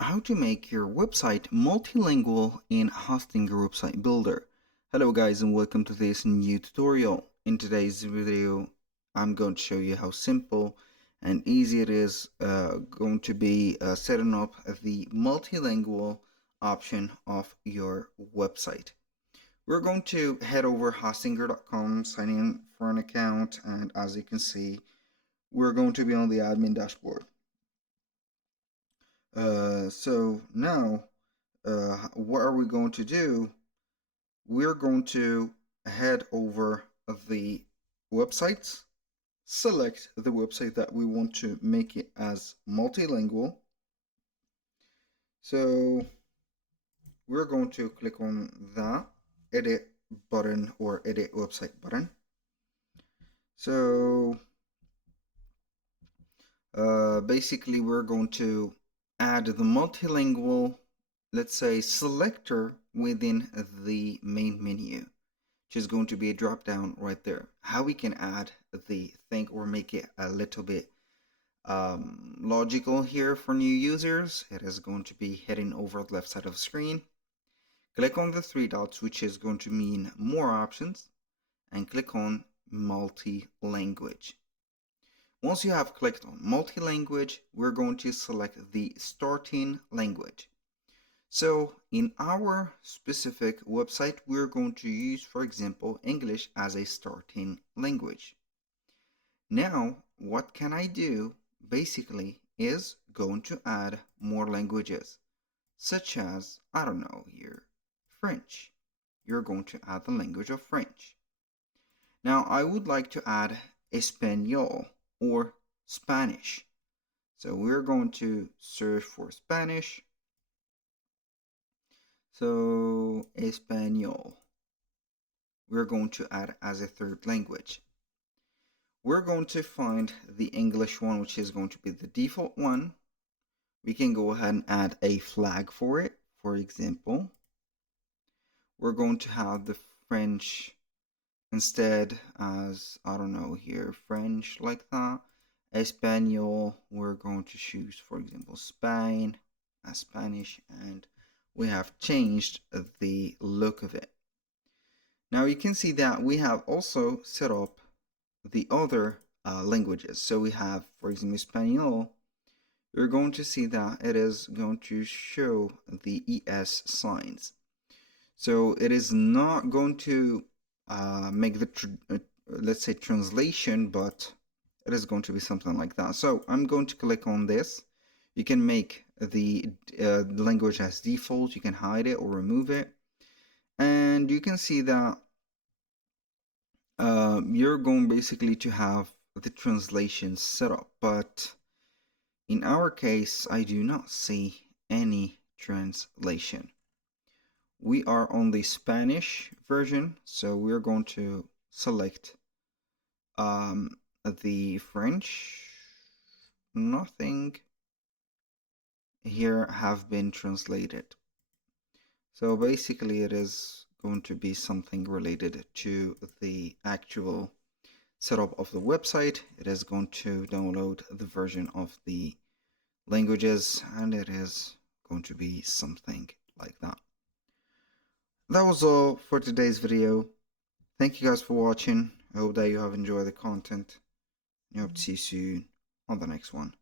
how to make your website multilingual in hosting your website builder. Hello guys and welcome to this new tutorial. In today's video I'm going to show you how simple and easy it is going to be setting up the multilingual option of your website. We're going to head over hostinger.com, sign in for an account, and as you can see we're going to be on the admin dashboard. So now, what are we going to do? We're going to head over the websites, select the website that we want to make it as multilingual. So we're going to click on the edit button or edit website button. So basically we're going to add the multilingual, let's say, selector within the main menu, which is going to be a drop down right there. How we can add the thing or make it a little bit logical here for new users, it is going to be heading over the left side of the screen. Click on the three dots, which is going to mean more options, and click on multi-language. Once you have clicked on multi-language, we're going to select the starting language. So in our specific website, we're going to use, for example, English as a starting language. Now, what can I do basically is going to add more languages, such as, I don't know here, French. You're going to add the language of French. Now, I would like to add Espanol or Spanish. So we're going to search for Spanish. So Espanol, we're going to add as a third language. We're going to find the English one, which is going to be the default one. We can go ahead and add a flag for it. For example, we're going to have the French instead as, I don't know here, French like that. Espanol, we're going to choose, for example, Spain as Spanish, and we have changed the look of it. Now you can see that we have also set up the other languages. So we have, for example, Espanol. You're going to see that it is going to show the ES signs. So it is not going to make the, let's say, translation, but it is going to be something like that. So I'm going to click on this. You can make the language as default. You can hide it or remove it. And you can see that you're going basically to have the translation set up. But in our case, I do not see any translation. We are on the Spanish version, so we're going to select the French. Nothing here have been translated. So basically it is going to be something related to the actual setup of the website. It is going to download the version of the languages, and it is going to be something like that. That was all for today's video. Thank you guys for watching. I hope that you have enjoyed the content. I hope to see you soon on the next one.